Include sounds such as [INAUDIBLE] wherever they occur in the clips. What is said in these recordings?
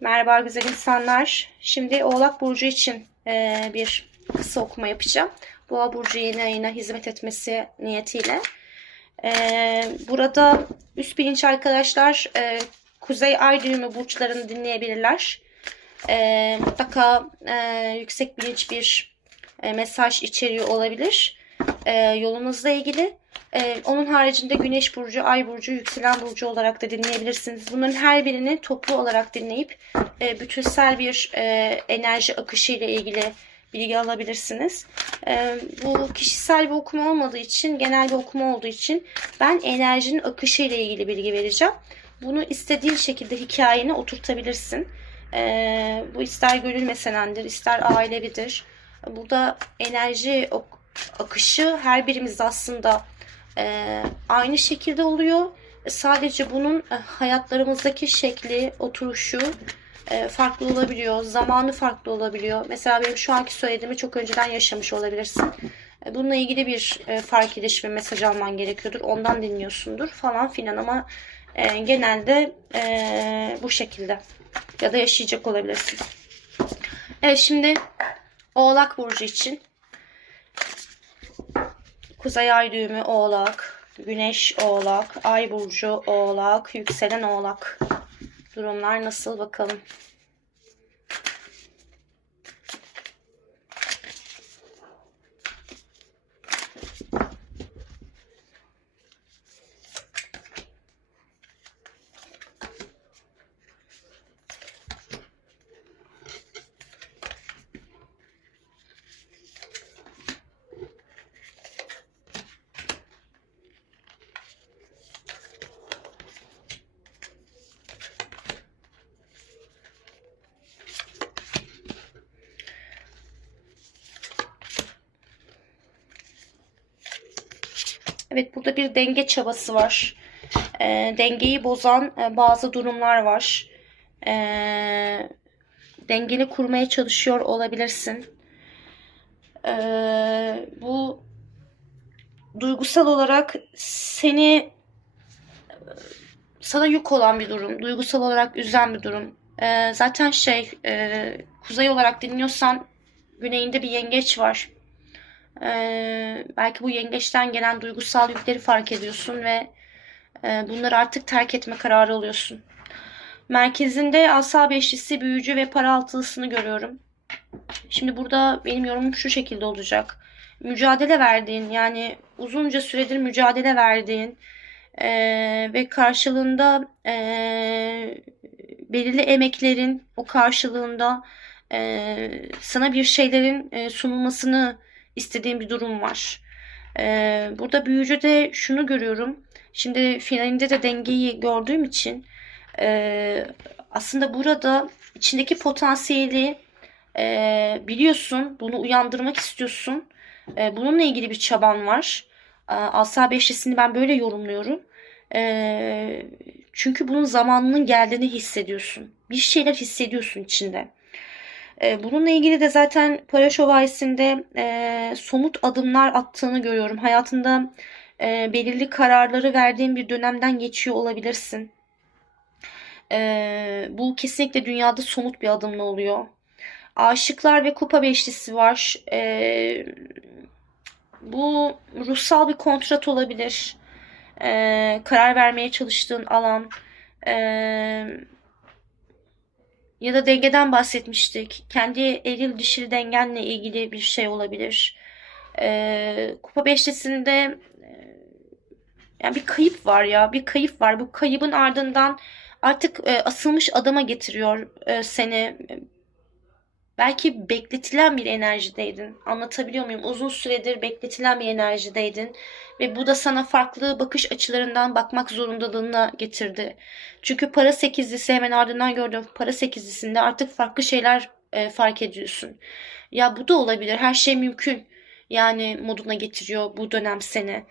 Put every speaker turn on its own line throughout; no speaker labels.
Merhaba güzel insanlar. Şimdi Oğlak Burcu için e, bir kısa okuma yapacağım. Boğa Burcu yeni ayına hizmet etmesi niyetiyle. E, burada üst bilinç arkadaşlar e, Kuzey Ay düğümü burçlarını dinleyebilirler. E, mutlaka e, yüksek bilinç bir e, mesaj içeriyor olabilir. E, yolunuzla ilgili. Ee, onun haricinde Güneş Burcu, Ay Burcu, Yükselen Burcu olarak da dinleyebilirsiniz. Bunların her birini toplu olarak dinleyip e, bütünsel bir e, enerji akışı ile ilgili bilgi alabilirsiniz. E, bu kişisel bir okuma olmadığı için, genel bir okuma olduğu için ben enerjinin akışı ile ilgili bilgi vereceğim. Bunu istediğin şekilde hikayene oturtabilirsin. E, bu ister gönül meselendir, ister ailevidir. Burada enerji ok- akışı her birimizde aslında e, aynı şekilde oluyor. Sadece bunun e, hayatlarımızdaki şekli, oturuşu e, farklı olabiliyor. Zamanı farklı olabiliyor. Mesela benim şu anki söylediğimi çok önceden yaşamış olabilirsin. E, bununla ilgili bir e, fark ediş ve mesaj alman gerekiyordur. Ondan dinliyorsundur falan filan ama e, genelde e, bu şekilde ya da yaşayacak olabilirsin. Evet şimdi Oğlak Burcu için Kuzey Ay düğümü Oğlak, Güneş Oğlak, Ay burcu Oğlak, yükselen Oğlak. Durumlar nasıl bakalım. Evet burada bir denge çabası var. E, dengeyi bozan e, bazı durumlar var. E, dengeni kurmaya çalışıyor olabilirsin. E, bu duygusal olarak seni sana yük olan bir durum. Duygusal olarak üzen bir durum. E, zaten şey e, kuzey olarak dinliyorsan güneyinde bir yengeç var. Ee, belki bu yengeçten gelen duygusal yükleri fark ediyorsun ve e, bunları artık terk etme kararı alıyorsun. Merkezinde asa beşlisi, büyücü ve para altılısını görüyorum. Şimdi burada benim yorumum şu şekilde olacak. Mücadele verdiğin yani uzunca süredir mücadele verdiğin e, ve karşılığında e, belirli emeklerin o karşılığında e, sana bir şeylerin e, sunulmasını istediğim bir durum var. Ee, burada büyücüde şunu görüyorum. Şimdi finalinde de dengeyi gördüğüm için e, aslında burada içindeki potansiyeli e, biliyorsun. Bunu uyandırmak istiyorsun. E, bununla ilgili bir çaban var. E, Asa Beşlisi'ni ben böyle yorumluyorum. E, çünkü bunun zamanının geldiğini hissediyorsun. Bir şeyler hissediyorsun içinde. E, bununla ilgili de zaten para şövalyesinde e, somut adımlar attığını görüyorum. Hayatında e, belirli kararları verdiğin bir dönemden geçiyor olabilirsin. E, bu kesinlikle dünyada somut bir adımla oluyor. Aşıklar ve kupa beşlisi var. E, bu ruhsal bir kontrat olabilir. E, karar vermeye çalıştığın alan. Eee ya da dengeden bahsetmiştik. Kendi eril dişil dengenle ilgili bir şey olabilir. Ee, kupa beşlisinde e, yani bir kayıp var ya. Bir kayıp var. Bu kaybın ardından artık e, asılmış adama getiriyor e, seni. Belki bekletilen bir enerjideydin. Anlatabiliyor muyum? Uzun süredir bekletilen bir enerjideydin. Ve bu da sana farklı bakış açılarından bakmak zorundalığına getirdi. Çünkü para sekizlisi hemen ardından gördüğüm para sekizlisinde artık farklı şeyler e, fark ediyorsun. Ya bu da olabilir. Her şey mümkün. Yani moduna getiriyor bu dönem seni.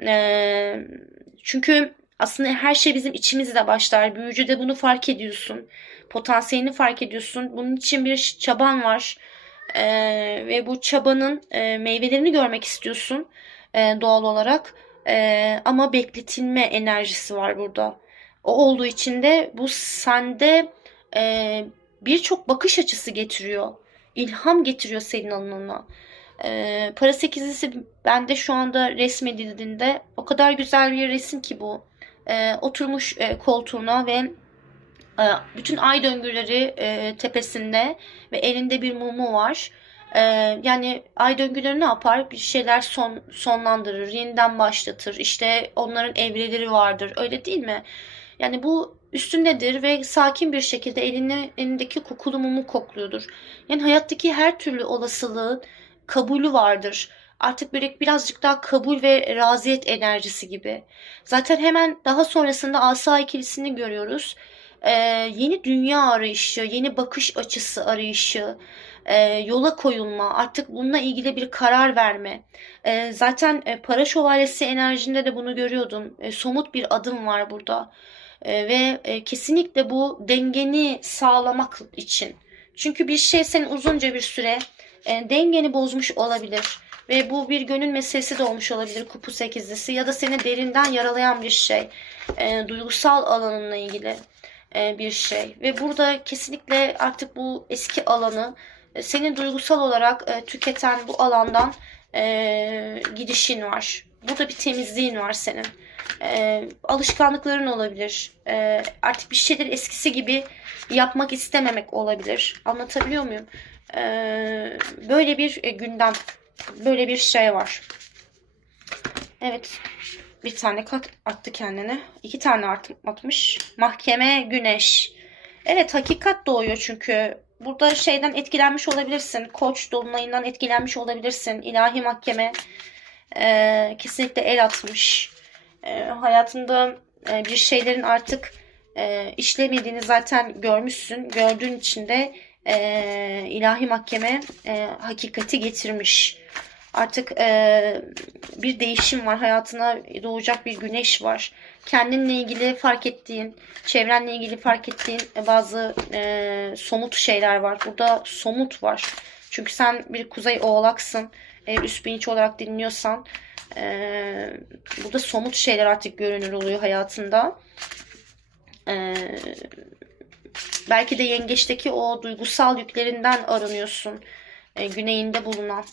E, çünkü aslında her şey bizim içimizde başlar. Büyücüde bunu fark ediyorsun. Potansiyelini fark ediyorsun. Bunun için bir çaban var. E, ve bu çabanın e, meyvelerini görmek istiyorsun e, doğal olarak. E, ama bekletilme enerjisi var burada. O olduğu için de bu sende e, birçok bakış açısı getiriyor. İlham getiriyor senin alanına. E, para sekizlisi bende şu anda resmedildiğinde o kadar güzel bir resim ki bu. E, oturmuş e, koltuğuna ve e, bütün ay döngüleri e, tepesinde ve elinde bir mumu var. E, yani ay döngüleri ne yapar? Bir şeyler son sonlandırır, yeniden başlatır. İşte onların evreleri vardır. Öyle değil mi? Yani bu üstündedir ve sakin bir şekilde elini, elindeki kokulu mumu kokluyordur. Yani hayattaki her türlü olasılığın kabulü vardır. Artık böyle birazcık daha kabul ve raziyet enerjisi gibi. Zaten hemen daha sonrasında asa ikilisini görüyoruz. Ee, yeni dünya arayışı, yeni bakış açısı arayışı, e, yola koyulma, artık bununla ilgili bir karar verme. E, zaten e, para şövalyesi enerjinde de bunu görüyordum. E, somut bir adım var burada. E, ve e, kesinlikle bu dengeni sağlamak için. Çünkü bir şey senin uzunca bir süre e, dengeni bozmuş olabilir. Ve bu bir gönül meselesi de olmuş olabilir kupu sekizlisi ya da seni derinden yaralayan bir şey. E, duygusal alanınla ilgili e, bir şey. Ve burada kesinlikle artık bu eski alanı e, senin duygusal olarak e, tüketen bu alandan e, gidişin var. Burada bir temizliğin var senin. E, alışkanlıkların olabilir. E, artık bir şeyler eskisi gibi yapmak istememek olabilir. Anlatabiliyor muyum? E, böyle bir e, gündem, böyle bir şey var. Evet. Bir tane kat attı kendine. İki tane atmış. Mahkeme güneş. Evet hakikat doğuyor çünkü. Burada şeyden etkilenmiş olabilirsin. Koç dolunayından etkilenmiş olabilirsin. İlahi mahkeme e, kesinlikle el atmış. E, hayatında e, bir şeylerin artık e, işlemediğini zaten görmüşsün. Gördüğün için de e, ilahi mahkeme e, hakikati getirmiş. Artık e, bir değişim var. Hayatına doğacak bir güneş var. Kendinle ilgili fark ettiğin, çevrenle ilgili fark ettiğin bazı e, somut şeyler var. Burada somut var. Çünkü sen bir kuzey oğlaksın. E, üst bilinç olarak dinliyorsan e, burada somut şeyler artık görünür oluyor hayatında. E, belki de yengeçteki o duygusal yüklerinden aranıyorsun. E, güneyinde bulunan.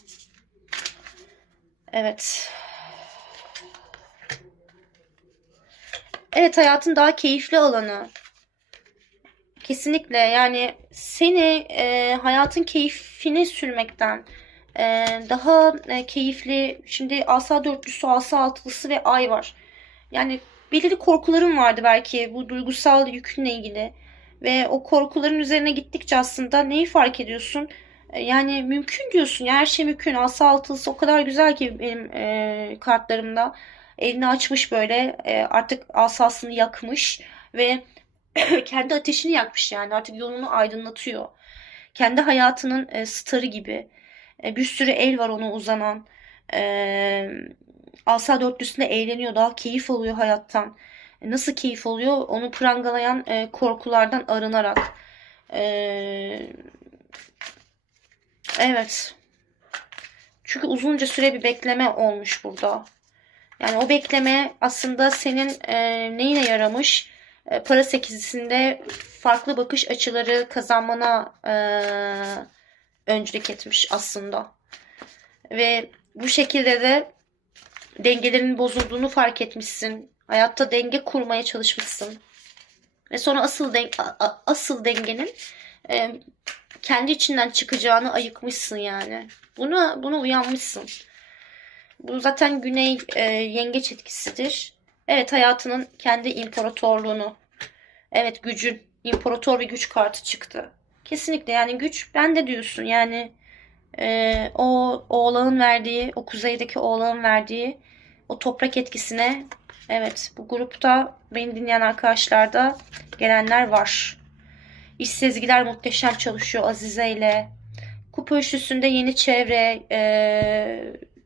Evet. Evet hayatın daha keyifli alanı. Kesinlikle yani seni e, hayatın keyfini sürmekten e, daha e, keyifli şimdi asa dörtlüsü, asa altılısı ve ay var. Yani belirli korkuların vardı belki bu duygusal yükünle ilgili. Ve o korkuların üzerine gittikçe aslında neyi fark ediyorsun? E, yani mümkün diyorsun ya her şey mümkün. Asa altılısı o kadar güzel ki benim e, kartlarımda. Elini açmış böyle e, artık asasını yakmış ve [CLEARS THROAT] kendi ateşini yakmış yani artık yolunu aydınlatıyor. Kendi hayatının e, starı gibi. E, bir sürü el var ona uzanan. E, asa dörtlüsünde eğleniyor daha keyif alıyor hayattan. E, nasıl keyif oluyor? Onu prangalayan e, korkulardan arınarak. E, Evet. Çünkü uzunca süre bir bekleme olmuş burada. Yani o bekleme aslında senin e, neyine yaramış? E, para sekizisinde farklı bakış açıları kazanmana e, öncülük etmiş aslında. Ve bu şekilde de dengelerin bozulduğunu fark etmişsin. Hayatta denge kurmaya çalışmışsın. Ve sonra asıl den asıl dengenin e, kendi içinden çıkacağını ayıkmışsın yani. Buna buna uyanmışsın. Bu zaten güney e, yengeç etkisidir. Evet hayatının kendi imparatorluğunu. Evet gücün. imparator ve güç kartı çıktı. Kesinlikle yani güç bende diyorsun. Yani e, o oğlağın verdiği, o kuzeydeki oğlağın verdiği o toprak etkisine evet bu grupta beni dinleyen arkadaşlarda gelenler var. İş sezgiler muhteşem çalışıyor Azize ile. Kupa üçlüsünde yeni çevre, e,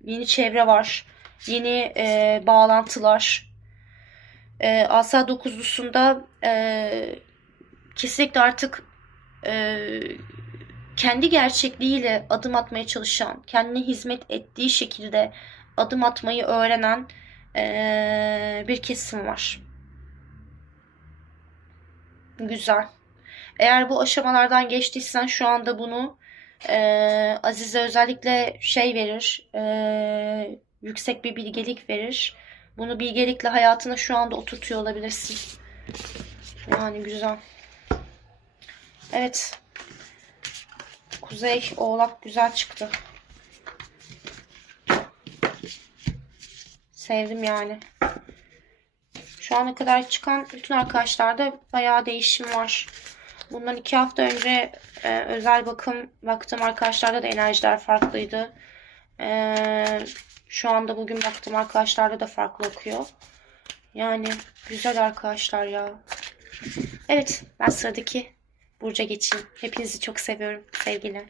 yeni çevre var. Yeni e, bağlantılar. E, Asa dokuzlusunda e, kesinlikle artık e, kendi gerçekliğiyle adım atmaya çalışan, kendine hizmet ettiği şekilde adım atmayı öğrenen e, bir kesim var. Güzel. Eğer bu aşamalardan geçtiysen şu anda bunu eee Azize özellikle şey verir, eee, yüksek bir bilgelik verir. Bunu bilgelikle hayatına şu anda oturtuyor olabilirsin. Yani güzel. Evet. Kuzey Oğlak güzel çıktı. Sevdim yani. Şu ana kadar çıkan bütün arkadaşlarda bayağı değişim var. Bundan iki hafta önce e, özel bakım baktım arkadaşlarda da enerjiler farklıydı. E, şu anda bugün baktım arkadaşlarda da farklı akıyor. Yani güzel arkadaşlar ya. Evet ben sıradaki Burcu'ya geçeyim. Hepinizi çok seviyorum. Sevgiler.